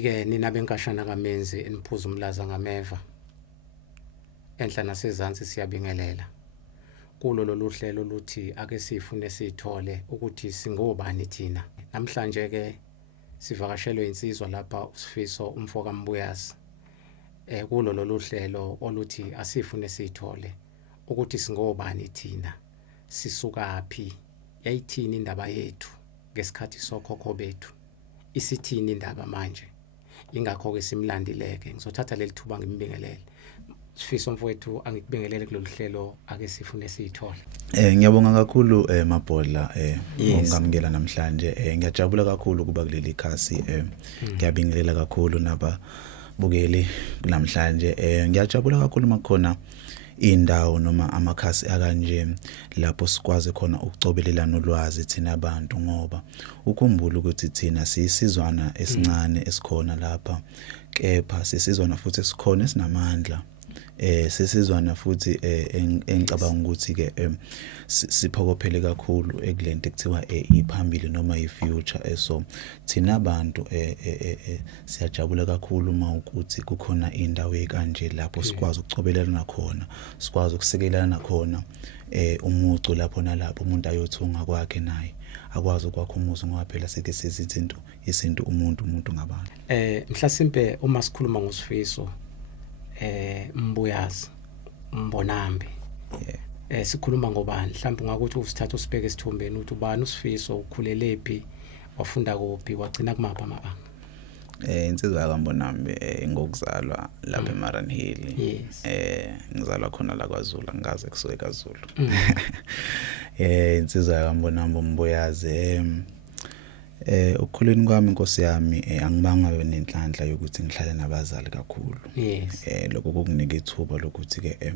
Hayi-ke nina benkashana kaMenzi eniphuza umlaza ngameva. Enhla nasezansi siyabingelela. Kulo lolu hlelo luthi ake sifune sithole ukuthi singobani thina. Namhlanje ke sivakashelwe insizwa lapha uSifiso umfoka Mbuyasi. Kulo lolu hlelo oluthi asifune sithole ukuthi singobani thina. Sisukaphi? Yayithini indaba yethu ngesikhathi sokhokho bethu? Isithini indaba manje? Ingakho ke simlandileke. Ngizothatha leli thuba ngimbingelele. Sifiso mfowethu angikubingelele kulolu hlelo ake sifune sithole. Ngiyabonga kakhulu Mabhodla ngamukela namhlanje. Ngiyajabula kakhulu kuba kuleli khasi. Ngiyabingelela kakhulu naba bukeli namhlanje. Ngiyajabula kakhulu makukhona indawo noma amakhasi akanje lapho sikwazi khona ukucobelelana ulwazi thina abantu, ngoba ukhumbula ukuthi thina siyisizwana esincane esikhona lapha, kepha sisizwana futhi esikhona esinamandla. Sisizwana futhi engicabanga ukuthi ke siphokophele kakhulu ekulento ekuthiwa iphambili noma ifuture. So thina abantu siyajabula kakhulu uma ukuthi kukhona indawo ekanje lapho sikwazi ukucobelelana khona, sikwazi ukusekelana khona umucu lapho nalapho umuntu ayothunga kwakhe naye akwazi ukwakha umuzi, ngoba phela sike sizithi izinto umuntu ngabantu. Mhlasimpe uma sikhuluma ngoSifiso Mbuyasi Mbonambi, sikhuluma ngobani? Mhlawumbe ngakuthi usithatha usibeke esithombeni ukuthi ubani uSifiso, ukhulelephi, wafunda kuphi, wagcina kumapha amabanga? Insizwa kaMbonambi ngokuzalwa lapha eMaranhill. Ngizalwa khona la kwaZulu, ngikaze kusuke kaZulu. Insizwa kaMbonambi Mbuyazi. Ukukhuleni kwami Nkosi yami angibanga nenhlanhla yokuthi ngihlale nabazali kakhulu. Lokho kunginika ithuba lokuthi ke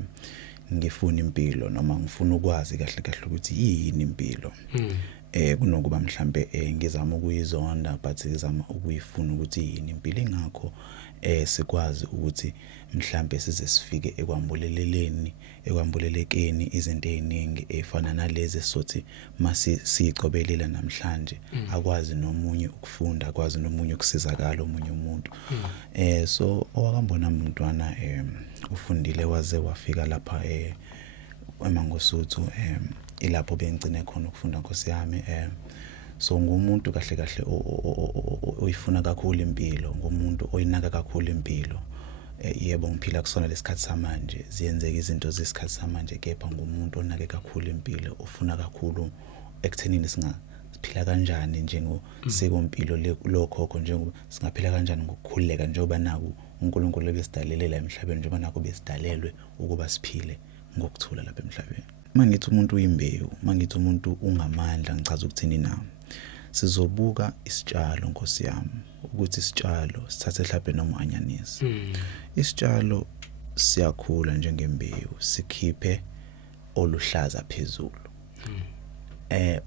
ngifuna impilo noma ngifuna ukwazi kahle kahle ukuthi yini impilo. Kunokuba mhlambe ngizama ukuyizonda, but ngizama ukuyifuna ukuthi yini impilo. Ingakho sikwazi ukuthi mhlambe size sifike ekwambulelekeni izinto eziningi efana nalezi sothi mase siyicobelela namhlanje, akwazi nomunye ukufunda, akwazi nomunye ukusizakala omunye umuntu. So owakambona umntwana ufundile waze wafika lapha eMangosuthu, ilapho bengcine khona ukufunda Nkosi yami. So ngumuntu kahle kahle oyifuna kakhulu impilo, ngumuntu oyinaka kakhulu impilo. Yebo ngiphila kusona lesikhathi samanje, ziyenzeka izinto zesikhathi samanje, kepha ngumuntu onake kakhulu impilo, ufuna kakhulu ekuthenini singaphila kanjani njengosekompilo lokhokho, njengoba singaphila kanjani ngokukhuleka njengoba naku uNkulunkulu besidalelela emhlabeni, njengoba naku besidalelwe ukuba siphile ngokuthula lapha emhlabeni. Mangithi umuntu uyimbewu, mangithi umuntu ungamandla, ngichaza ukuthini na. Sizobuka isitshalo Nkosi yami, ukuthi isitshalo sithathe mhlawumbe noma anyanisi. Isitshalo siyakhula njengembewu, sikhiphe oluhlaza phezulu.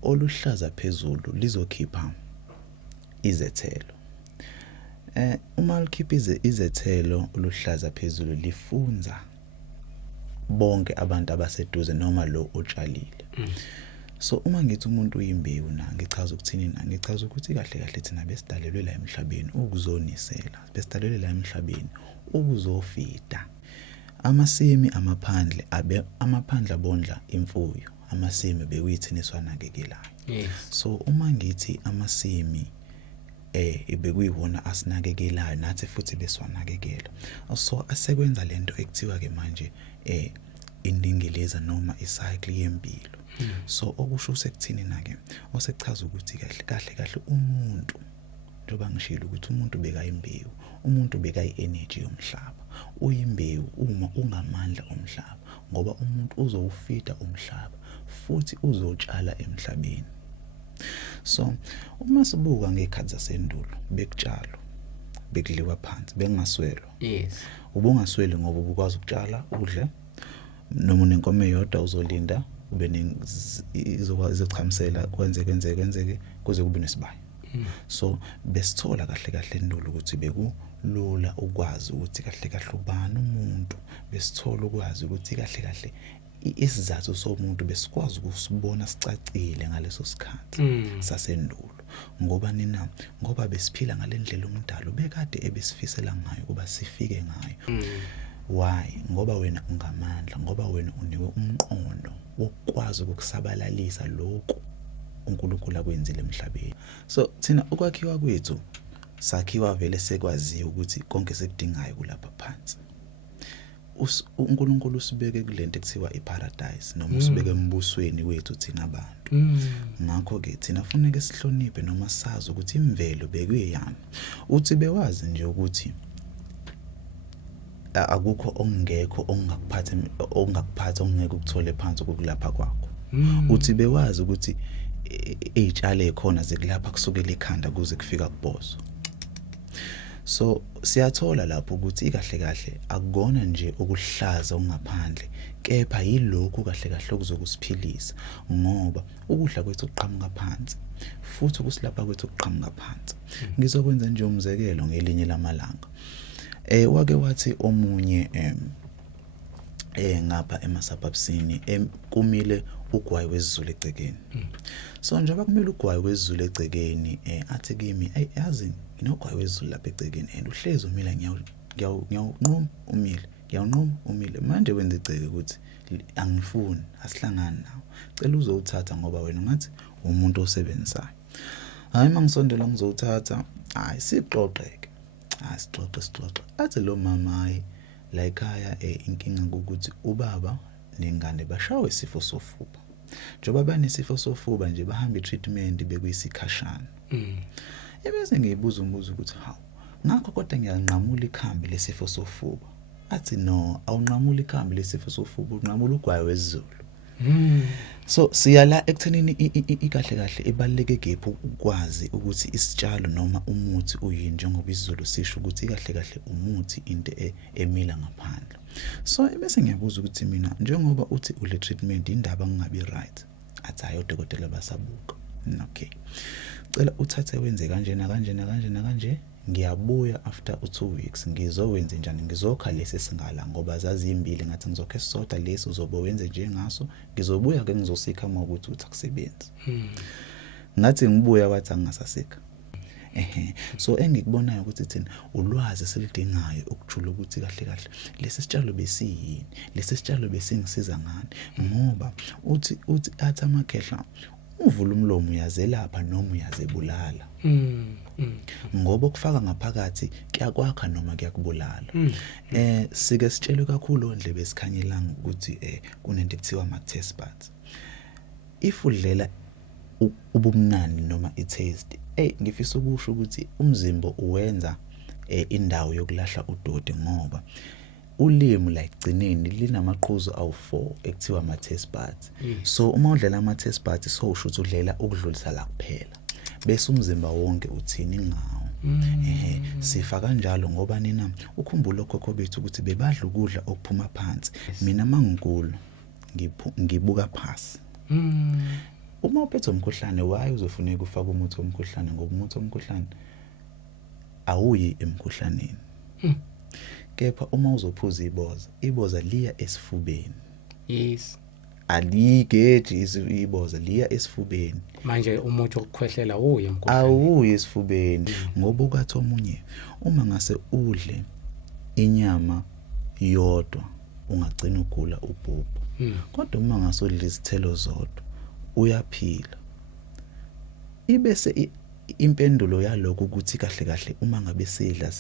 Oluhlaza phezulu lizokhipha izethelo. Uma likhipha izethelo oluhlaza phezulu lifunza bonke abantu abaseduze noma lo otshalile. So uma ngithi umuntu uyimbewu na, ngichaza ukuthini na, ngichaza ukuthi kahle kahle thina besidalelwe la emhlabeni ukuzonisela, besidalelwe la emhlabeni ukuzofida. Amasimi amaphandle amaphandle abondla imfuyo, amasimi bekuyithini swanakekelayo. So uma ngithi amasimi ebekuyiwona asinakekelayo, nathi futhi beswanakekela. So asekwenza lento ekuthiwa ke manje indingeleza noma icycle yempilo. So okusho sekuthini na ke, osekuchaza ukuthi kahle umuntu, njengoba ngishilo ukuthi umuntu bekayimbewu, umuntu bekayi-energy yomhlaba. Uyimbewu uma ungamandla omhlaba, ngoba umuntu uzowufida umhlaba futhi uzotshala emhlabeni. So uma sibuka ngekhathi zasendulo, bekutshalwa, bekudliwa phansi, bengaswelwa. Ubungasweli ngoba ubukwazi ukutshala udle, noma nenkomo eyodwa uzolinda ube izochamisela kwenzeke kuze kube nesibaya. So besithola kahle endulo ukuthi bekulula ukwazi ukuthi kahle ubani umuntu, besithola ukwazi ukuthi kahle isizathu somuntu besikwazi ukusibona sicacile ngaleso sikhathi sasendulo. ngoba nina ngoba besiphila ngalendlela umdalo bekade ebesifisela ngayo kuba sifike ngayo. Why? Ngoba wena ungamandla, ngoba wena uniwe umqondo wokwazi ukusabalalisa lokho uNkulunkulu akwenzile emhlabeni. So thina ukwakhiwa kwethu sakhiwa vele sekwaziyo ukuthi konke sekudingayo kulapha phansi. uNkulunkulu usibeke kulento ekuthiwa iparadise noma usibeke embusweni wethu thina abantu. Ngakho ke thina kufanele sihloniphe noma sazi ukuthi imvelo bekuyeyami. Uthi bewazi nje ukuthi akukho ongekho ongakuphatha ongeke ukuthole phansi kokulapha kwakho. Uthi bewazi ukuthi izitshalo ekhona zikulapha kusukela ekhanda kuze kufika kubozo. So siyathola lapho ukuthi kahle kahle akugona nje ukuhlaza ongaphandle, kepha yilokho kahle kahle okuzokusiphilisa ngoba ukudla kwethu kuqhamuka phansi futhi ukusilapha kwethu kuqhamuka phansi. Ngizokwenza nje umzekelo ngelinye lamalanga. Wake wathi omunye ngapha emasabhabsini kumile ugwayi wesiZulu egcekeni. So njengoba kumile ugwayi wesiZulu egcekeni athi kimi yazi inogwayi wesiZulu lapha egcekeni and uhlezi umile ngiyawunquma umile ngiyawunquma umile manje wenza igceke ukuthi angifuni asihlangani nawo cela uzowuthatha ngoba wena ngathi umuntu osebenzayo. Hayi mangisondela ngizowuthatha hayi sixoxeke sixoxe athi lo mama hayi la ekhaya inkinga ukuthi ubaba nengane bashawe isifo sofuba. Njoba banesifo sofuba nje bahamba treatment bekuyisikhashana. Ebese ngiyibuza umbuzo ukuthi hawu ngakho kodwa ngiyanqamula ikhambi lesifo sofuba. Athi no awunqamula ikhambi lesifo sofuba unqamula ugwayi wesiZulu. So siyala ekuthenini ikahle kahle ebaleke gephi ukwazi ukuthi isitshalo noma umuthi uyini njengoba isiZulu sisho ukuthi kahle kahle umuthi into emila ngaphandle. So ebese ngiyabuza ukuthi mina njengoba uthi ule treatment indaba ngingabi right. Athi hayi odokotela basabuka. Okay. Cela uthathe wenze kanje ngiyabuya after 2 weeks ngizowenza njani ngizokha lesi singala ngoba zazi imbili ngathi ngizokhe sisodwa lesi uzobe wenze nje ngaso ngizobuya ke ngizosikha ukuthi akusebenzi. Ngathi ngibuya wathi angasasikha. So engikubonayo ukuthi thina ulwazi selidingayo ukujula ukuthi kahle kahle lesi sitshalo besiyini lesi sitshalo besingisiza ngani ngoba uthi athi amakhehla uvula umlomo uyazelapha noma uyazebulala. Ngoba ukufaka ngaphakathi kuyakwakha noma kuyakubulala. Sike sitshelwe kakhulu ondlebe esikhanyelanga ukuthi kunento ekuthiwa ama taste buds. If udlela ubumnandi noma i-taste ngifisa ukusho ukuthi umzimba uwenza indawo yokulahla udode ngoba ulimi la egcineni linamaqhuzu awu4 ekuthiwa ama taste buds. So uma udlela ama taste buds so usho ukuthi udlela ukudlulisa la kuphela bese umzimba wonke uthini ngawo. Sifa kanjalo ngoba nina ukhumbula okhokho bethu ukuthi bebadla ukudla okuphuma phansi. Mina mangikulu ngibuka phasi. Uma uphethe umkhuhlane waye uzofuneka ufake umuthi womkhuhlane ngoba umuthi womkhuhlane awuyi emkhuhlaneni. Kepha uma uzophuza iboza liya esifubeni. Yes. Aligeji iboza liya esifubeni. Manje umuthi wokukhwehlela uye emkhuhlaneni. Awuyi esifubeni ngoba ukathi omunye uma ngase udle inyama yodwa ungagcina ugula ubhubhu. Kodwa uma ngase udle izithelo zodwa uyaphila. Ibese impendulo yaloko ukuthi kahle kahle uma ngabe sidla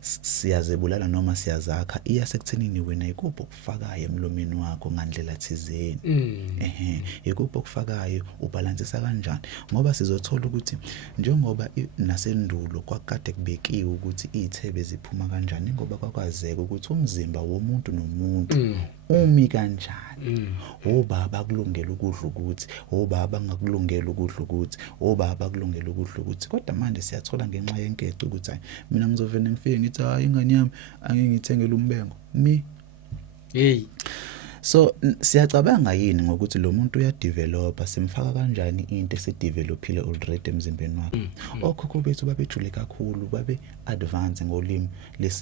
siyazebulala noma siyazakha iyasekuthenini wena ikupho kufakayo emlomeni wakho ngandlela thizeni. Ikupho okufakayo ubalansisa kanjani ngoba sizothola ukuthi njengoba nasendulo kwakade kubekiwe ukuthi izithebe ziphuma kanjani ngoba kwakwazeka ukuthi umzimba womuntu nomuntu umi kanjani. Obaba kulungela ukudla ukuthi obaba ngakulungela ukudla ukuthi obaba kulungela ukudla ukuthi kodwa manje siyathola ngenxa yenkece ukuthi hayi mina ngizovene ngifike ngithi hayi ingane yami angingithengele umbengo hey. So siyacabanga yini ngokuthi lo muntu uyadevelopa simfaka kanjani into esidevelopile already emzimbeni wakhe. Okhokho bethu babejule kakhulu babe advance ngolimi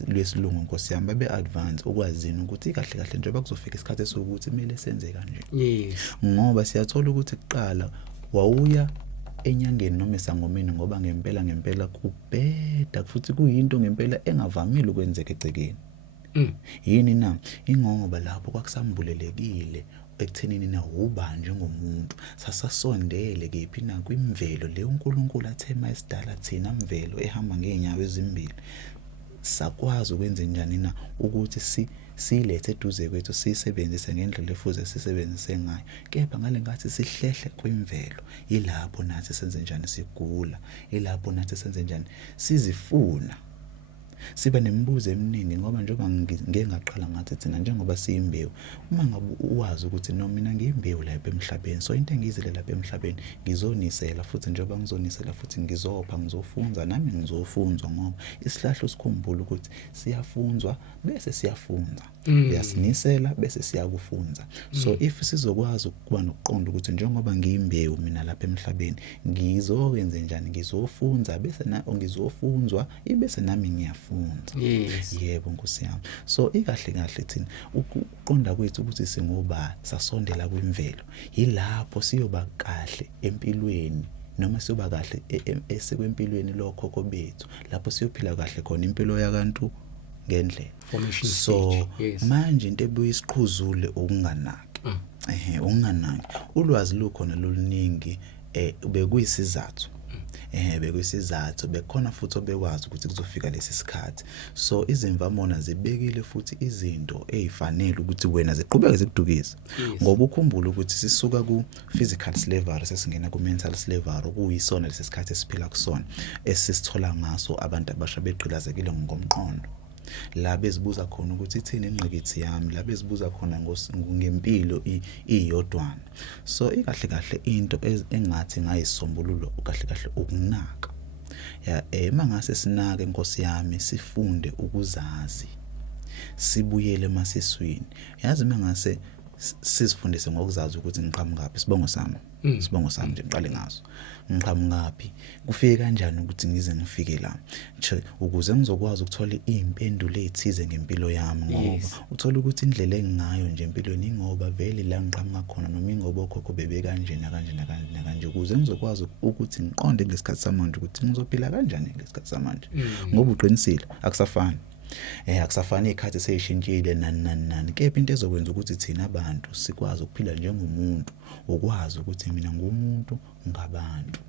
lesilungu Nkosi yami babe advance ukwazini ukuthi kahle kahle njengoba kuzofika isikhathi sokuthi kumele senze kanje. Yes. Ngoba siyathola ukuthi kuqala wawuya enyangeni noma esangomeni ngoba ngempela kubheda futhi kuyinto ngempela engavamile ukwenzeka egcekeni. Yini na ingoba lapho kwakusambulelekile ekuthenini na ubani njengomuntu sasasondele kephi na kwimvelo le uNkulunkulu athema esidala thina imvelo ehamba ngeenyawo ezimbili sakwazi ukwenza njani na ukuthi silethe eduze kwethu sisebenzise ngendlela efuze sisebenzise ngayo kepha ngale ngathi sihlehle kwimvelo yilapho nathi senze njani sigula yilapho nathi senze njani sizifuna siba nemibuzo eminingi ngoba njengoba ngeke ngaqala ngathi thina njengoba siyimbewu uma ngabe uwazi ukuthi no mina ngiyimbewu lapha emhlabeni so into engizile lapha emhlabeni ngizonisela futhi njengoba ngizonisela futhi ngizopha ngizofunza nami ngizofunzwa ngoba isihlahlo sikhumbula ukuthi siyafunzwa bese siyafunza uyasinisela bese siyakufunza so if sizokwazi ukuba nokuqonda ukuthi njengoba ngiyimbewu mina lapha emhlabeni ngizokwenza njani ngizofunza bese na ngizofunzwa ibese nami ngiyafunza. Yes. Yebo Nkosi yami. So ikahle thina ukuqonda kwethu ukuthi singoba sasondela kwimvelo yilapho siyoba kahle empilweni noma siyoba kahle esekwempilweni lokhokho bethu lapho siyophila kahle khona impilo yabantu ngendlela. So manje into ebuye isiqhuzule ukunganaki. Ukunganaki. Ulwazi lukhona loluningi bekuyisizathu. Bekuyisizathu bekhona futhi obekwazi ukuthi kuzofika lesi sikhathi so izimvamona zibekile futhi izinto ezifanele ukuthi wena ziqhubeke zikudukise ngoba ukhumbula ukuthi sisuka ku physical slavery sesingena ku mental slavery kuyisona lesi sikhathi esiphila kusona esisithola ngaso abantu abasha beqhilazekile ngomqondo la bezibuza khona ukuthi ithini ingqikithi yami la bezibuza khona ngempilo iyodwana so ikahle into engathi ngayisombululo kahle ukunaka mangase sinake Nkosi yami sifunde ukuzazi sibuyele emasiswini yazi mangase sizifundise ngokuzazi ukuthi ngiqhamukapi sibongo sami nje ngiqale ngaso ngiqhamukapi kufike kanjani ukuthi ngize ngifike la ukuze ngizokwazi ukuthola izimpendulo ezithize ngempilo yami ngoba uthola ukuthi indlela engayo nje empilweni ingoba vele la ngiqhamuka khona noma ingoba okhokho bebe kanjena kanje ukuze ngizokwazi ukuthi ngiqonde ngesikhathi samanje ukuthi ngizophila kanjani ngesikhathi samanje ngoba uqinisile akusafani akusafani ikhathi seyishintshile nani kepha into ezokwenza ukuthi thina abantu sikwazi ukuphila njengomuntu ukwazi ukuthi mina ngumuntu ngabantu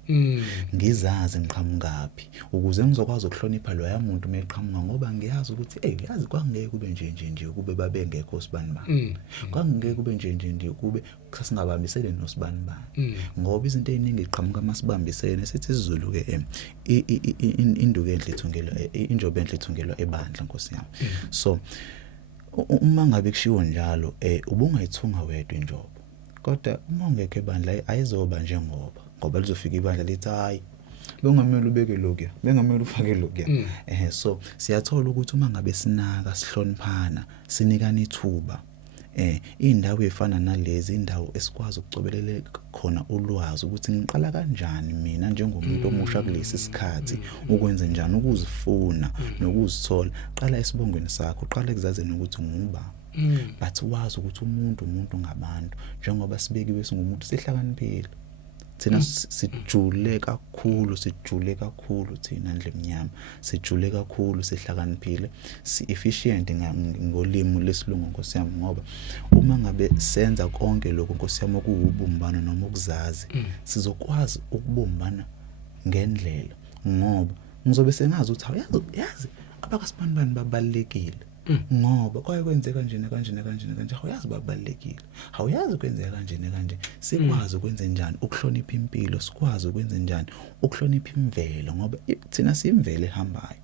ngizazi ngiqhamukapi ukuze ngizokwazi ukuhlonipha lo yamuntu meqhamuka ngoba ngiyazi ukuthi yazi kwangeke kube nje kube babengekho sibani bani kwangeke kube nje kube sasingabambisene nosibani bani ngoba izinto eziningi iqhamuka masibambisene sithi sizulu ke induke enhle ithungelwa injobe enhle ithungelwa ebandla Nkosi yami so uma ngabe kushiwo njalo ubungayithunga wedwa injobo kodwa uma ungekho ebandla ayizoba ngoba lizofika ibandla lithi hayi bengamele ubeke lokho bengamele ufake lokho so siyathola ukuthi uma ngabe sinaka sihloniphana sinikana ithuba indawo efana nalezi indawo esikwazi ukucobelela khona ulwazi ukuthi ngiqala kanjani mina njengomuntu omusha kulesi sikhathi ukwenza njani ukuzifuna nokuzithola qala esibongweni sakho qala ekuzazeni ukuthi unguba but wazi ukuthi umuntu ngabantu njengoba sibekiwe singumuntu sihlakaniphile thina sijule kakhulu thina ndle mnyama sijule kakhulu sihlakaniphile si efficient ngolimi lesilungu Nkosi yami ngoba uma ngabe senza konke lokho Nkosi yami okuwubumbano noma ukuzazi sizokwazi ukubumbana ngendlela ngoba ngizobe sengazi ukuthi yazi abakasibani babalekile ngoba kwayekwenzeka kanje awuyazi babalekile awuyazi kwenzeka kanje sikwazi ukwenza njani ukuhlonipha impilo sikwazi ukwenza njani ukuhlonipha imvelo ngoba thina siyimvelo ehambayo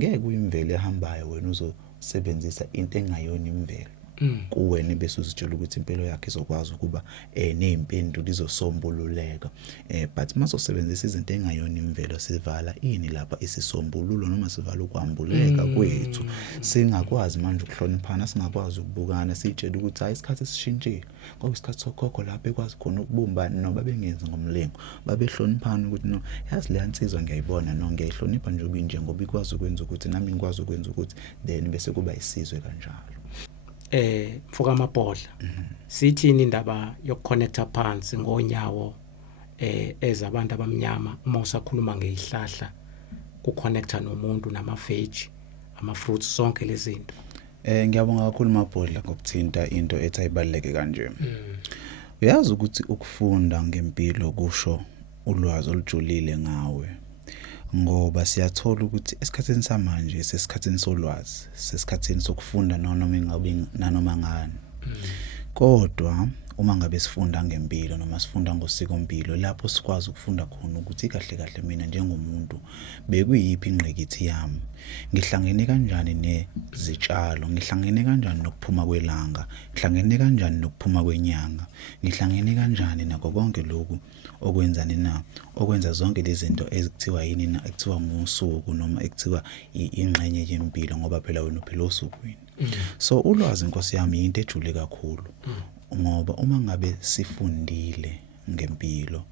ngeke uyimvelo ehambayo wena uzosebenzisa into engayona imvelo kuwena bese uzitshela ukuthi impilo yakhe izokwazi ukuba nezimpendulo izosombululeka but masosebenzisa izinto engayona imvelo sivala ini lapha isisombululo noma sivala ukwambuleka kwethu singakwazi manje ukuhloniphana singakwazi ukubukana sitshela ukuthi hayi isikhathi sishintshile ngoba isikhathi sokhokho lapha ekwazi khona ukubumbana noma bengenzi ngomlengo babehloniphana ukuthi no yazi le yansizwa ngiyayibona no ngiyayihlonipha nje ngoba ikwazi ukwenza ukuthi nami ngikwazi ukwenza ukuthi then bese kuba isizwe kanjalo Mfoka Mabhodla sithini indaba yokuconnecta phansi ngonyawo ezabantu abamnyama uma usakhuluma ngezihlahla ku-connecta nomuntu nama-veg ama-fruits sonke lezi zinto. Ngiyabonga kakhulu Mabhodla ngokuthinta into ethi ayibaleke kanje. Uyazi ukuthi ukufunda ngempilo kusho ulwazi olujulile ngawe. Ngoba siyathola ukuthi esikhatheni samanje sesikhatheni solwazi, sesikhatheni sokufunda noma ingabe nanoma ngani. Kodwa uma ngabe sifunda ngempilo noma sifunda ngosikompilo lapho sikwazi ukufunda khona ukuthi kahle kahle mina njengomuntu bekuyiphi ingqikithi yami, ngihlangene kanjani nezitshalo, ngihlangene kanjani nokuphuma kwelanga, ngihlangene kanjani nokuphuma kwenyanga, ngihlangene kanjani nakho konke lokhu okwenzani na, okwenza zonke lezi zinto ezikuthiwa yini na, ekuthiwa ngosuku noma ekuthiwa ingxenye yempilo ngoba phela wena uphila osukwini. So ulwazi Nkosi yami into ejule kakhulu. Ngoba uma ngabe sifundile ngempilo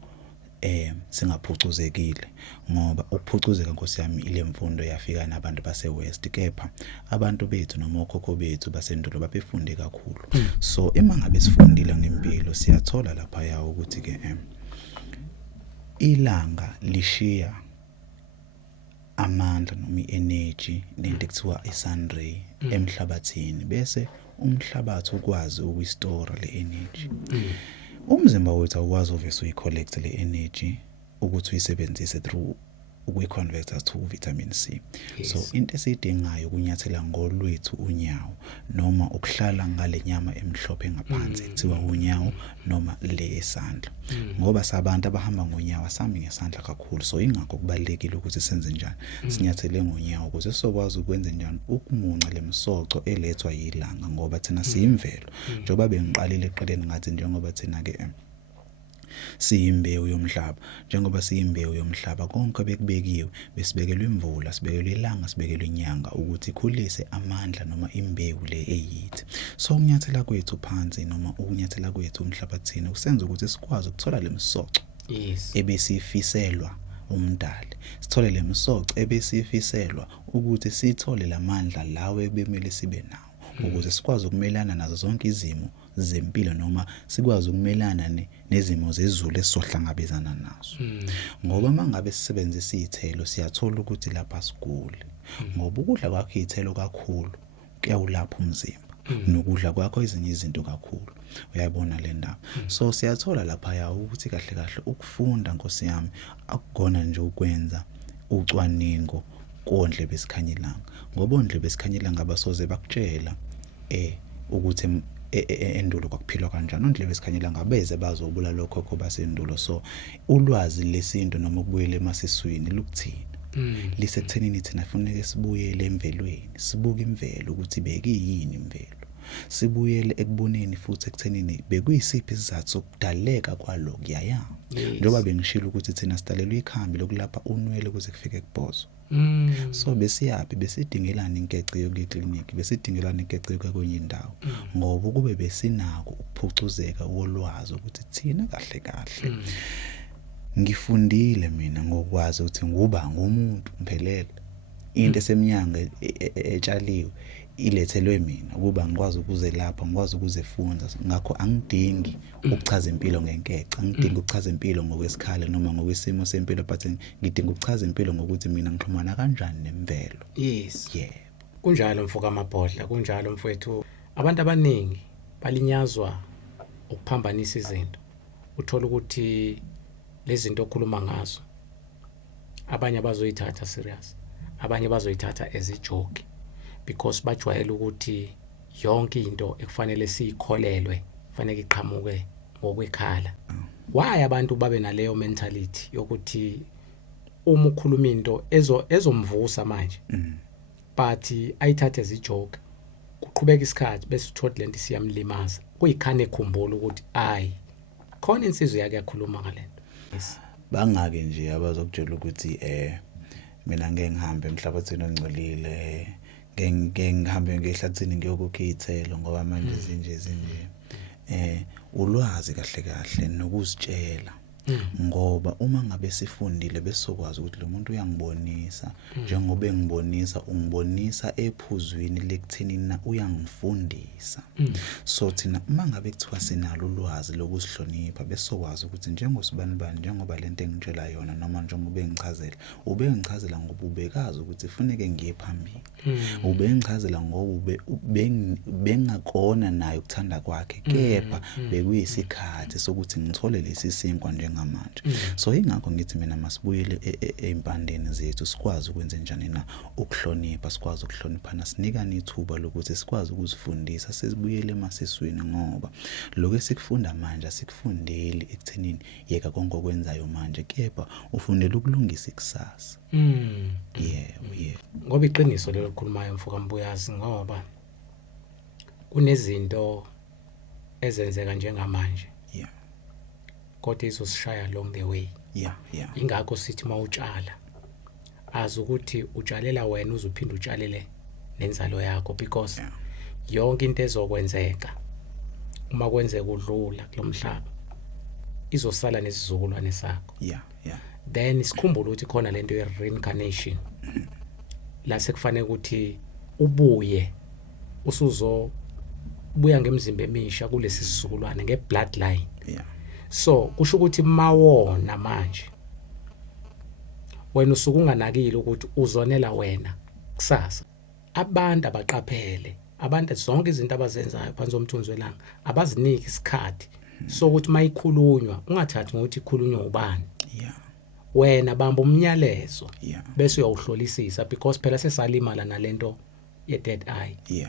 singaphucuzekile, ngoba ukuphucuzeka Nkosi yami ile mfundo yafika nabantu base-West, kepha abantu bethu noma okhokho bethu basendulo babefunde kakhulu. So uma ngabe sifundile ngempilo siyathola lapha yawo ukuthi ke ilanga lishiya amandla noma i-energy lento ekuthiwa i-sun ray emhlabathini, bese umhlabathi ukwazi ukuyistore le energy. Umzimba wethu awukwazi uvese uyicollect le energy ukuthi uyisebenzise through ukuyi-convert to vitamin C. So into esiyidingayo kunyathela ngolwethu unyawo noma ukuhlala ngale nyama emhlophe ngaphansi kuthiwa unyawo noma le esandla. Ngoba sabantu abahamba ngonyawo sami ngesandla kakhulu, so ingakho kubalekile ukuthi senze njani, sinyathele ngonyawo ukuze sizokwazi ukwenza njani ukumunca lemsoco elethwa yilanga, ngoba thina siyimvelo. Njengoba bengiqalile eqeleni ngathi njengoba thina ke siyimbewu yomhlaba, njengoba siyimbewu yomhlaba konke bekubekiwe, besibekelwe imvula, sibekelwe ilanga, sibekelwe inyanga ukuthi ikhulise amandla noma imbewu le eyithi. So ukunyathela kwethu phansi noma ukunyathela kwethu umhlabathini kusenza ukuthi sikwazi ukuthola lemsoco ebesifiselwa umdali, sithole lemsoco ebesifiselwa ukuthi sithole lamandla lawe ebemele sibe nawo ukuze sikwazi ukumelana nazo zonke izimo zempilo noma sikwazi ukumelana nezimo zezulu esizohlangabezana nazo. Ngoba mangabe sisebenzisa izithelo siyathola ukuthi lapha sigule, ngoba ukudla kwakho izithelo kakhulu kuyawulapha umzimba nokudla kwakho ezinye izinto kakhulu, uyayibona le ndaba. So siyathola lapha yawo ukuthi kahle kahle ukufunda Nkosi yami akugona nje ukwenza ucwaningo kondle besikhanyelanga, ngoba ondle besikhanyelanga basoze bakutshela ukuthi endulo kwakuphilwa kanjani. Ondle besikhanyelanga beze bazobula lokho kobasendulo. So ulwazi lesinto noma ukubuyela emasiswini lukuthina lisekuthenini thina kufanele sibuyele emvelweni, sibuke imvelo ukuthi bekuyini imvelo, sibuyele ekuboneni futhi ekuthenini bekuyisiphi isizathu sokudaleka kwalokho yaya. Njengoba bengishilo ukuthi thina sidalelwe ikhambi lokulapha unwele ukuze kufike kubhozo. So besiyaphi, besidingelana inkece yokuklinik, besidingelana inkece yokwenye indawo, ngoba kube besinako ukuphucuzeka wolwazi ukuthi thina kahle kahle ngifundile mina ngokwazi ukuthi nguba ngumuntu mphelele, into esemnyanga etshaliwe ilethelwe mina ukuba ngikwazi ukuzelapha, ngikwazi ukuzefunda. Ngakho angidingi ukuchaza impilo ngenkece, angidingi ukuchaza impilo ngokwesikhala noma ngokwesimo sempilo, but ngidinga ukuchaza impilo ngokuthi mina ngixhumana kanjani nemvelo. Yes. Kunjalo mfoka Mabhodla, kunjalo mfowethu. Abantu abaningi balinyazwa ukuphambanisa izinto. Uthola ukuthi lezi zinto okhuluma ngazo abanye bazoyithatha serious, abanye bazoyithatha as a joke, because bajwayele ukuthi yonke into ekufanele siyikholelwe kufanele iqhamuke ngokwekhala. Why abantu babe naleyo mentality yokuthi uma ukhuluma into ezomvusa manje but ayithathe as a joke, kuqhubeka isikhathi bese uthola lento siyamlimaza, kuyikhane ekhumbula ukuthi hayi khona insizwe yake yakhuluma ngalento. Bangake nje abazokutshela ukuthi mina ngeke ngihambe emhlabathini ongcolile, ngeke ngihambe ngehlathini ngiyokukha izithelo ngoba manje zinje ulwazi kahle kahle nokuzitshela ngoba uma ngabe sifundile besokwazi ukuthi lo muntu uyangibonisa njengoba engibonisa ungibonisa ephuzwini lekutheni na uyangifundisa so thina uma ngabe kuthiwa sinalo ulwazi lokusihlonipha besokwazi ukuthi njengosibanibani njengoba lento engitshela yona noma njengoba ubengichazela ngoba ubekazi ukuthi kufuneke ngiye phambili ubengichazela ngoba bengakona naye ukuthanda kwakhe kepha bekuyisikhathi sokuthi ngithole lesi sinkwa njengamanje so ingakho ngithi mina masibuyele empandeni zethu sikwazi ukwenza njani na ukuhlonipha sikwazi ukuhloniphana sinikana ithuba lokuthi sikwazi ukuzifundisa sesibuyele emasiswini ngoba lokho esikufunda manje asikufundeli ekuthenini yeka konke okwenzayo manje kepha ufundela ukulungisa ikusasa yeah ngoba iqiniso lelo likhulumayo mfuka Mbuyazi ngoba kunezinto ezenzeka njengamanje kodwa izosishaya along the way ingakho sithi mawutshala azi ukuthi utshalela wena uzuphinda utshalele nenzalo yakho because yonke into ezokwenzeka uma kwenzeka udlula kulomhlaba izosala nesizukulwane sakho then sikhumbule ukuthi khona lento ye reincarnation la sekufanele ukuthi ubuye usuzobuya ngemizimba emisha kulesi sizukulwane ngebloodline so kusho ukuthi mawona manje wena usukunganakile ukuthi uzonela wena kusasa abantu abaqaphele abantu zonke izinto abazenzayo phansi omthunzi welanga abaziniki isikhathi sokuthi mayikhulunywa ungathathi ngokuthi ikhulunywa ubani wena bamba umnyalezo bese uyawuhlolisisa because phela sesalimala nalento ye dead eye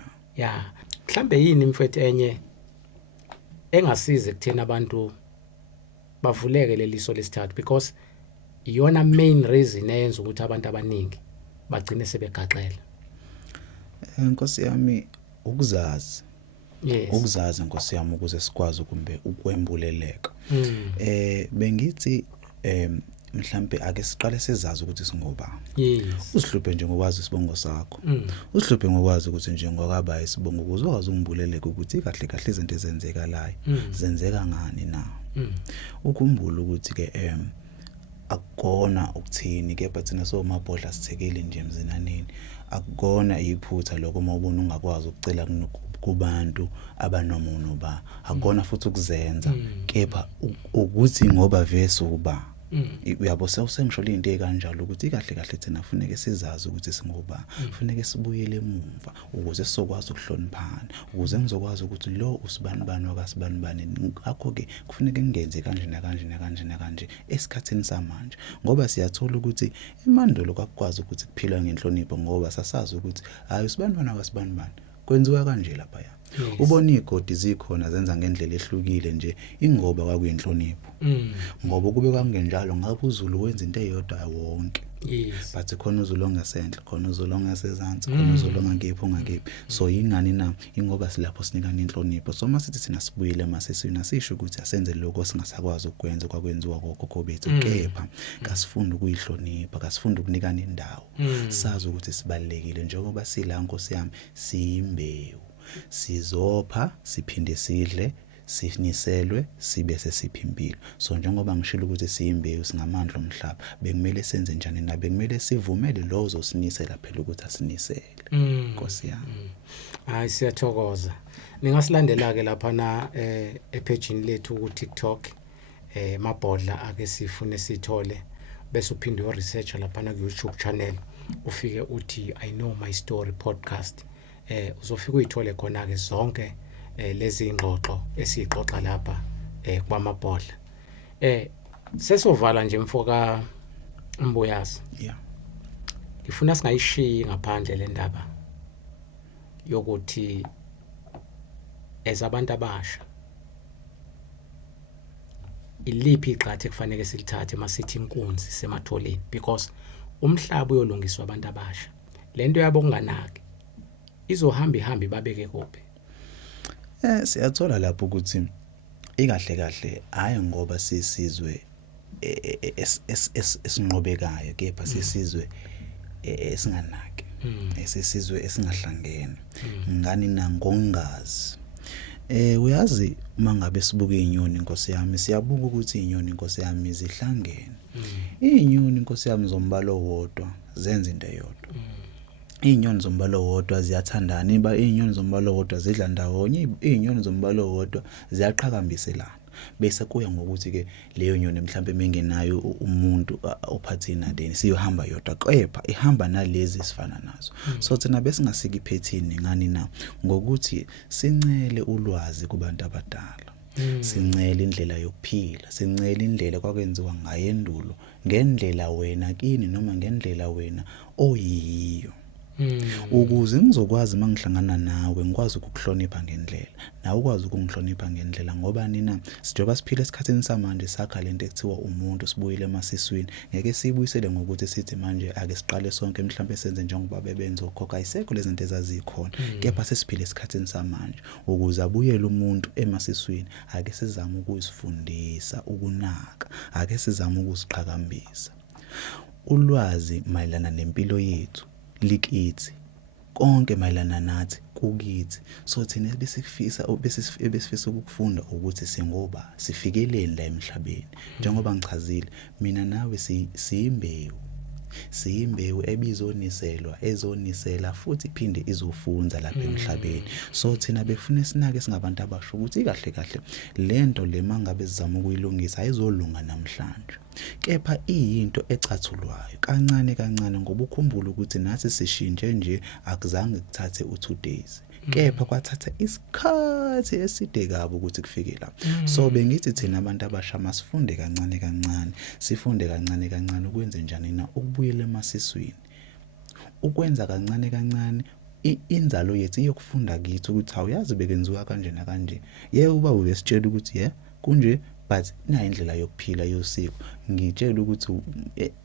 mhlambe yini mfethu enye engasiza ekuthena abantu bavuleke leliso lesithathu because iyona main reason eyenza ukuthi abantu abaningi bagcine sebegaxela Nkosi yami ukuzazi ukuzazi Nkosi yami ukuze sikwazi kumbe ukwembuleleka bengithi mhlambe ake siqale sezazi ukuthi singobani usihluphe nje ngokwazi isibongo sakho usihluphe ngokwazi ukuthi nje ngokaba isibongo uzokwazi ukumbuleleka ukuthi kahle kahle izinto ezenzekalayo zenzeka ngani na ukhumbula ukuthi ke akukona ukuthini kepha thina somabhodla sithekeli nje emzinaneni akukona iphutha lokho mawubona ungakwazi ukucela kubantu abanomuno ba akukona futhi ukuzenza kepha ukuthi ngoba vese uba uyabo sewusengisholo into ekanjalo ukuthi kahle kahle thina kufuneka sizazi ukuthi singoba kufuneka sibuyele emuva ukuze sizokwazi ukuhloniphana ukuze ngizokwazi ukuthi lo usibanibani wakasibanibani ngakho ke kufuneka ngenze kanje nakanje esikhathini samanje ngoba siyathola ukuthi emandulo kwakwazi ukuthi kuphilwa ngenhlonipho ngoba sasazi ukuthi hayi usibanibani wakasibanibani kwenziwa kanje lapha ya ubona igodi zikhona zenza ngendlela ehlukile nje ingoba kwakuyinhlonipho ngoba kube kangenjalo ngabe uZulu wenza into eyodwa wonke but khona uZulu ongasenhle khona uZulu ongasezantsi khona uZulu ongakephi so yingani na ingoba silapho sinikana inhlonipho so masithi thina sibuyele emasiswini asisho ukuthi asenze lokho singasakwazi ukwenza kwakwenziwa gogo bethu kepha kasifunda ukuyihlonipha kasifunda ukunikana indawo sazi ukuthi sibalekile njengoba sila Nkosi yami siyimbewu sizopha siphinde sidle siniselwe sibe sesiphimbilo so njengoba ngishilo ukuthi siyimbewu singamandla omhlaba bekumele senze njani na bekumele sivumele lo ozosinisela phela ukuthi asinisele Nkosi yami hayi siyathokoza ningasilandela ke lapha na epagini lethu ku TikTok mabhodla ake sifune sithole bese uphinde u research lapha na ku YouTube channel ufike uthi I know my story podcast uzofika uyithole khona ke zonke lezi ingxoxo esixoxa lapha kwamabhodla sesovala nje mfoka Mbuyazi ngifuna singayishiyi ngaphandle le ndaba yokuthi ezabantu abasha iliphi iqhathe kufanele silithathe masithi inkunzi sematholeni because umhlaba uyolungiswa abantu abasha lento yabo kunganaki izohamba babeke kophi siyathola lapho ukuthi ikahle kahle hayi ngoba sisizwe esinqobekayo kepha sisizwe esinganaki esisizwe esingahlangene ngani nangongazi Uyazi mangabe sibuka izinyoni Nkosi yami siyabuka ukuthi izinyoni Nkosi yami zihlangene. Izinyoni Nkosi yami zombalo wodwa zenza into eyodwa. Izinyoni zombalo wodwa ziyathandana, izinyoni zombalo wodwa zidla ndawonye, izinyoni zombalo wodwa ziyaqhakambiselana. Bese kuya ngokuthi ke leyo nyoni mhlambe mengenayo umuntu ophathina deni siyohamba yodwa kepha ihamba nalezi sifana nazo. So thina bese ngasika iphethini ngani na ngokuthi sincele ulwazi kubantu abadala. Sincele indlela yokuphila, sincele indlela kwakwenziwa ngayo endulo, ngendlela wena kini noma ngendlela wena oyiyo. Ukuze ngizokwazi mangihlangana nawe ngikwazi ukukuhlonipha ngendlela nawe ukwazi ukungihlonipha ngendlela ngoba nina sijoba siphila esikhatheni samanje sakha lento ekuthiwa umuntu sibuyile emasiswini ngeke sibuyisele ngokuthi sithi manje ake siqale sonke mhlawumbe senze njengoba bebenza ukhokha isekho lezi zinto ezazikhona kepha sesiphila esikhatheni samanje ukuze abuyele umuntu emasiswini ake sizame ukuzifundisa ukunaka ake sizame ukuziqhakambisa ulwazi mayelana nempilo yethu likithi konke mayelana nathi kukithi so thina besifisa ukufunda ukuthi singoba sifikelele la emhlabeni njengoba ngichazile mina nawe siyimbewu ebizoniselwa ezonisela futhi iphinde izofunda lapha emhlabeni so thina befuna sinake singabantu abasho ukuthi kahle lento le mangabe sizama ukuyilungisa ayizolunga namhlanje kepha iyinto ecathulwayo kancane ngoba ukhumbula ukuthi nathi sishintshe nje akuzange kuthathe u2 days kepha kwathatha isikhathi eside kabi ukuthi kufike lapha so bengithi thina abantu abasha masifunde kancane sifunde kancane ukwenze njani na ukubuyela emasiswini ukwenza kancane inzalo yethu iyokufunda kithi ukuthi awuyazi bekenziwa kanje na kanje uba ubesitshela ukuthi kunje but ina indlela yokuphila yosiko ngitshela ukuthi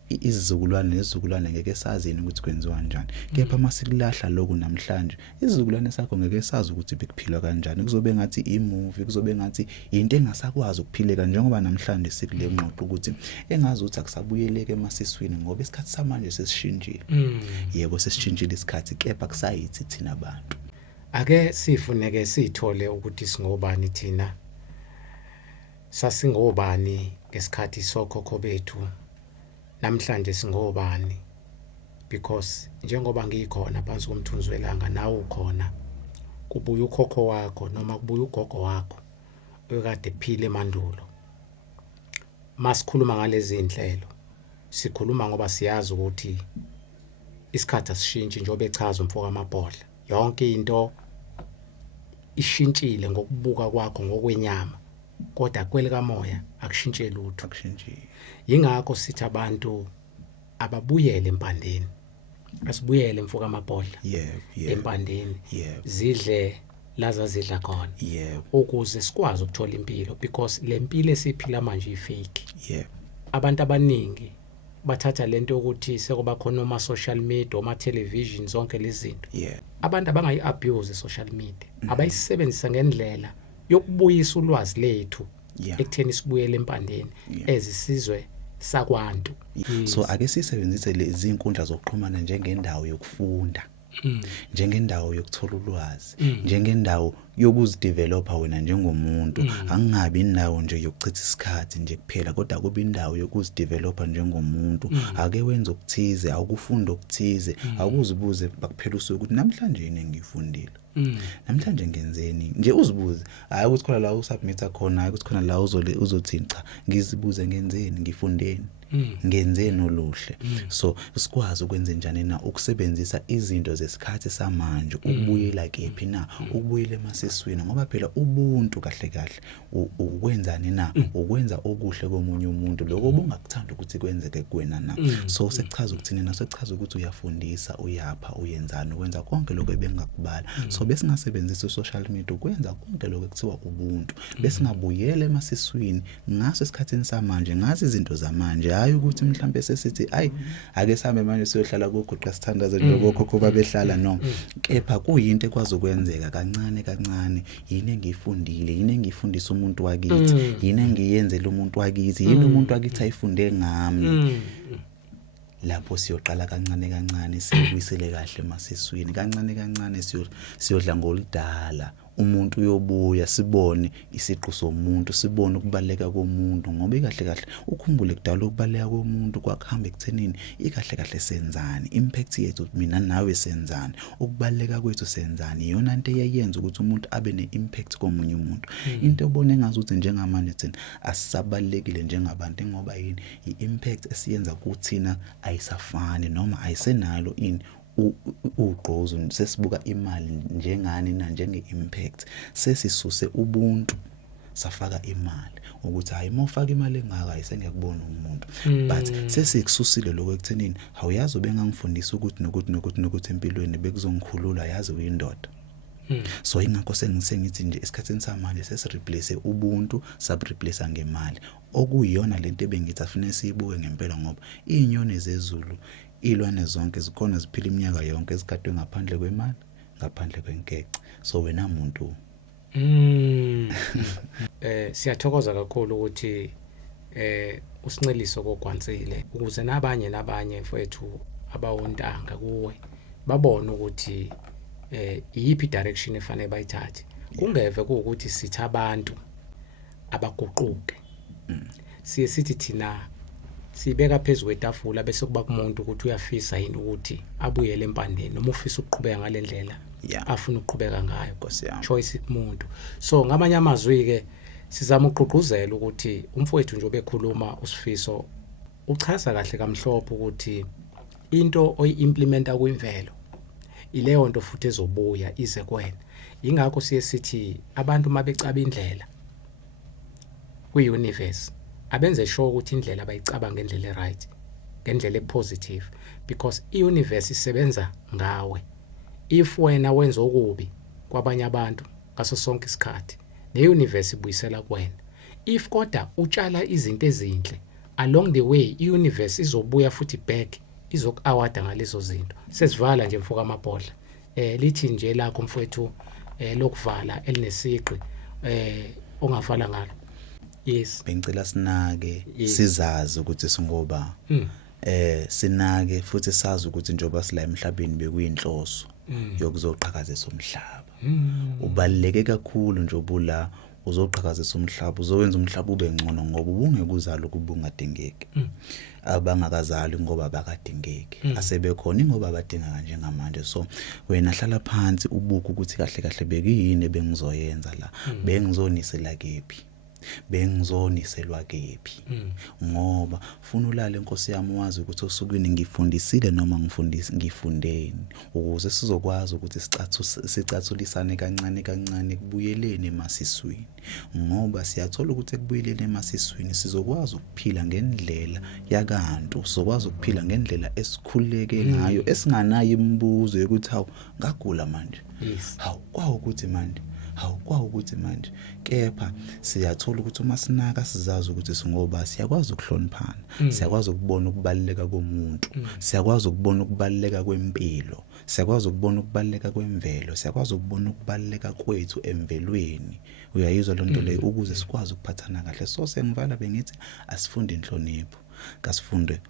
izizukulwane nezizukulwane ngeke sazi ukuthi kwenziwa kanjani kepha masikulahla lokho namhlanje izizukulwane sakho ngeke sazi ukuthi bekuphilwa kanjani kuzobe ngathi imovie kuzobe ngathi into engasakwazi ukuphileka njengoba namhlanje sikule ngqoqo ukuthi engazi ukuthi akusabuyeleke emasiswini ngoba isikhathi samanje sesishintshile yebo sesishintshile isikhathi kepha kusayithi thina abantu ake sifuneke sithole ukuthi singobani thina sasingobani ngesikhathi sokhokho bethu namhlanje singobani because njengoba ngikhona phansi komthunzi welanga nawe ukhona kubuya ukhokho wakho noma kubuya ugogo wakho oyekade ephile emandulo masikhuluma ngalezi inhlelo sikhuluma ngoba siyazi ukuthi isikhathi asishintshi njengoba echaza umfoka amabhodla yonke into ishintshile ngokubuka kwakho ngokwenyama kodwa kwelika moya akushintshile lutho yingakho sithi abantu ababuyele empandeni asibuyele emfoka amabhodla empandeni zidle laza zidla khona ukuze sikwazi ukuthola impilo because lempilo esiphila manje ifake abantu abaningi bathatha lento ukuthi sekuba khona oma social media oma television zonke lezi zinto abantu abangayi abuse social media abayisebenzisa ngendlela yokubuyisa ulwazi lethu ekutheni sibuyele empandeni ezisizwe sakwantu so ake sisebenzise lezi inkundla zokuxhumana njengendawo yokufunda njengendawo yokuthola ulwazi njengendawo yokuzidevelopa wena njengomuntu angabi indawo nje yokuchitha isikhathi nje kuphela kodwa kube indawo yokuzidevelopa njengomuntu ake wenza ukuthize awukufunda ukuthize awukuzibuze bakuphela usuku ukuthi namhlanje yini ngifundile namhlanje ngenzeni nje uzibuze hayi ukuthi khona la usubmita khona hayi ukuthi khona la uzothi cha ngizibuze ngenzeni ngifundeni ngenzeni oluhle so sikwazi ukwenza njani na ukusebenzisa izinto zesikhathi samanje ukubuyela kephi na ukubuyela emasiswini ngoba phela ubuntu kahle ukwenzani na ukwenza okuhle komunye umuntu lokho obungakuthanda ukuthi kwenzeke kuwena na so sekuchaza ukuthini na sekuchaza ukuthi uyafundisa uyapha uyenzani ukwenza konke lokho ebengakubala so bese ngasebenzisa social media ukwenza konke lokho ekuthiwa ubuntu bese ngabuyela emasiswini ngaso esikhathini samanje ngazi izinto zamanje hayi ukuthi mhlambe sesithi ake sambe manje siyohlala kogoqa sithandaze lokho babehlala no kepha kuyinto ekwazi ukwenzeka kancane yini engifundile yini engifundisa umuntu wakithi yini engiyenzela umuntu wakithi yini umuntu wakithi ayifunde ngami lapho siyoqala kancane sibuyisele kahle emasiswini kancane siyodla ngolidala umuntu uyobuya sibone isiqu somuntu sibone ukubaleka komuntu ngoba ikahle kahle ukhumbule kudala ukubaleka komuntu kwakuhamba ekuthenini ikahle kahle senzani impact yethu mina nawe senzani ukubaleka kwethu senzani iyona into eyenza ukuthi umuntu abe neimpact komunye umuntu into obone ngazuthi njengamanje thina asisabalekile njengabantu ngoba yini iimpact esiyenza kuthina ayisafani noma ayisenalo ini ugqozo sesibuka imali njengani na njenge-impact sesisuse ubuntu safaka imali ukuthi hayi mawufaka imali engaka ayisengiyakubona umuntu but sesikususile lokho ekuthenini awuyazi ubengangifundisa ukuthi nokuthi empilweni bekuzongikhulula yazi uyindoda so ingakho sengithi nje esikhatheni samanje sesireplace ubuntu sabreplace ngemali okuyiyona lento ebengithi afune siyibuke ngempela ngoba izinyoni zezulu ilwane zonke zikhona ziphila iminyaka yonke ezikadwe ngaphandle kwemali ngaphandle kwenkece so wena muntu siyathokoza kakhulu ukuthi usinceliso kokwansile ukuze nabanye mfowethu abawontanga kuwe babone ukuthi iyiphi direction efanele bayithathe kungeve ukuthi sithi abantu abaguquke sithi thina sibeka phezulu kwetafula bese kuba kumuntu ukuthi uyafisa yini ukuthi abuyele empandeni noma ufisa ukuqhubeka ngalendlela afuna ukuqhubeka ngayo choice kumuntu so ngamanye amazwi ke sizama ukuqhuquzela ukuthi umfowethu nje obekhuluma usifiso uchaza kahle kamhlophe ukuthi into oyiimplementa kwimvelo ileyo nto futhi ezobuya ize kwena ingakho sithi abantu mabecaba indlela kwi-universe abenze sure ukuthi indlela bayicabanga ngendlela eright ngendlela epositive because i-universe isebenza ngawe if wena wenza okubi kwabanye abantu ngaso sonke isikhathi ne-universe ibuyisela kuwena if kodwa utshala izinto ezinhle along the way i-universe izobuya futhi back izoku-award ngalezo zinto sesivala nje mfoka amabhodla lithi nje lakho mfowethu lokuvala elinesiqi ongavala ngalo. Yes, bengicela sinake sizazi ukuthi singoba sinake futhi sazi ukuthi njoba sila emhlabeni bekuyinhloso yokuzoqhakazisa umhlaba ubaluleke kakhulu njobula uzoqhakazisa umhlaba uzowenza umhlaba ube ngcono ngoba ubungekuzala ukuba ungadingeki abangakazali ngoba bakadingeki asebekhona ingoba abadinga njengamanje so wena hlala phansi ubuka ukuthi kahle kahle bekuyini bengizoyenza la bengizonisela kephi bengizoniselwa kephi ngoba funa ulale Nkosi yami wazi ukuthi osukwini ngifundisile noma ngifundeni ukuze sizokwazi ukuthi sicathulisane kancane kubuyeleni emasiswini ngoba siyathola ukuthi ekubuyeleni emasiswini sizokwazi ukuphila ngendlela yakantu sizokwazi ukuphila ngendlela esikhuleke ngayo esinganayo imibuzo yokuthi hawu ngagula manje hawu kwawukuthi manje kepha siyathola ukuthi uma sinaka sizazi ukuthi singoba siyakwazi ukuhloniphana siyakwazi ukubona ukubaleka komuntu siyakwazi ukubona ukubaleka kwempilo siyakwazi ukubona ukubaleka kwemvelo siyakwazi ukubona ukubaleka kwethu emvelweni uyayizwa lonto leyo ukuze sikwazi ukuphathana kahle so sengivala bengithi asifunde inhlonipho kasifunde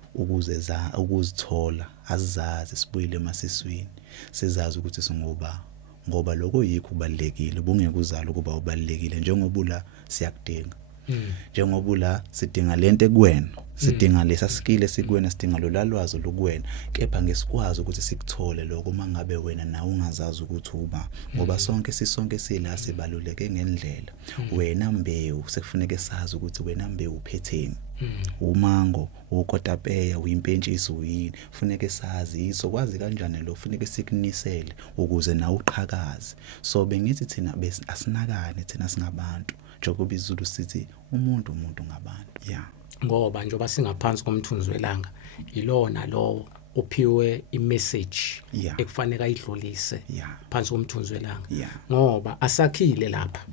ukuzithola azizazi sibuyile emasiswini sizazi ukuthi singoba ngoba lokho yikho kubalekile bungekuzala ukuba ubalekile njengobula siyakudinga njengobula sidinga lento kuwena sidinga lesa skill esikwena sidinga lo lalwazi lokuwena kepha ngesikwazi ukuthi sikuthole lokho mangabe wena na ungazazi ukuthi uba ngoba sonke sila sibaluleke ngendlela wena mbewu sekufuneka sazi ukuthi wena mbewu uphetheni umango ukotapeya uyimpentshisi uyini funeke sazi isokwazi kanjani lo funeke sikunisele ukuze na uqhakaze so bengithi thina asinakane thina singabantu njengoba iZulu sithi umuntu ngabantu ngoba njoba singaphansi komthunzi welanga ilona lo uphiwe imessage ekufanele ayidlulise phansi komthunzi welanga ngoba asakhile lapha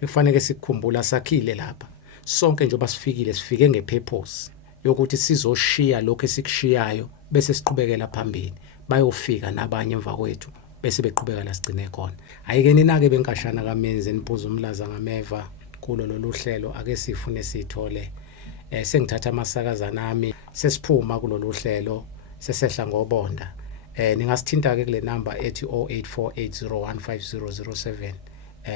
kufanele sikukhumbula asakhile lapha sonke njoba sifike ngepurpose yokuthi sizoshiya lokho esikushiyayo bese siqhubekela phambili bayofika nabanye emva kwethu bese beqhubeka la sigcine khona ayike ninake benkashana kaMenzi niphuza umlaza ngameva kulo loluhlelo ake sifune sithole sengithatha amasakazana ami sesiphuma kulolu hlelo sesehla ngobonda Ningasithinta ke kule number ethi 0848015007.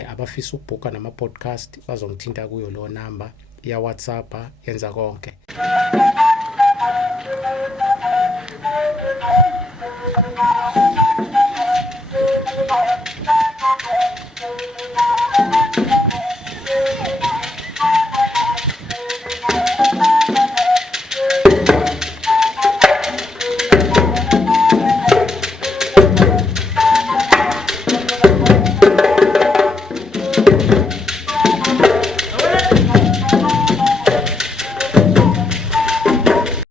Abafisa ukubhuka nama podcast bazongithinta kuyo lo number ya WhatsApp, yenza konke.